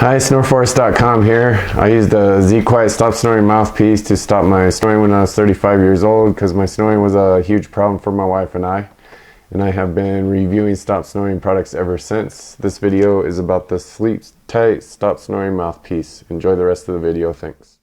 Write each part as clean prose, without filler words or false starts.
Hi, snoreforce.com here. I used the Zquiet Stop Snoring Mouthpiece to stop my snoring when I was 35 years old because my snoring was a huge problem for my wife and I have been reviewing Stop Snoring products ever since. This video is about the SleepTight Stop Snoring Mouthpiece. Enjoy the rest of the video. Thanks.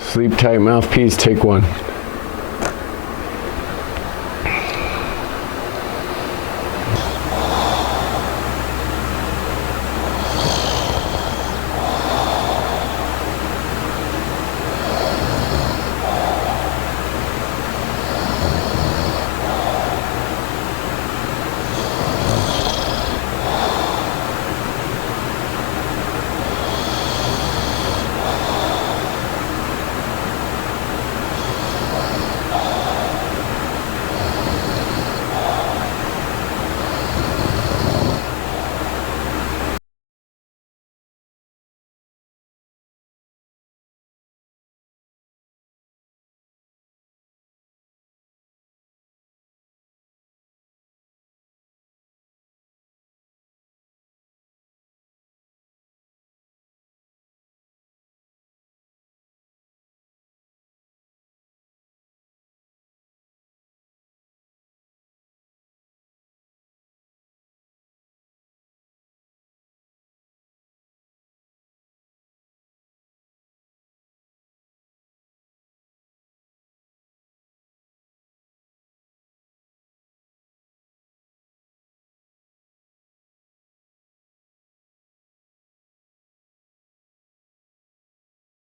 SleepTight Mouthpiece, take one.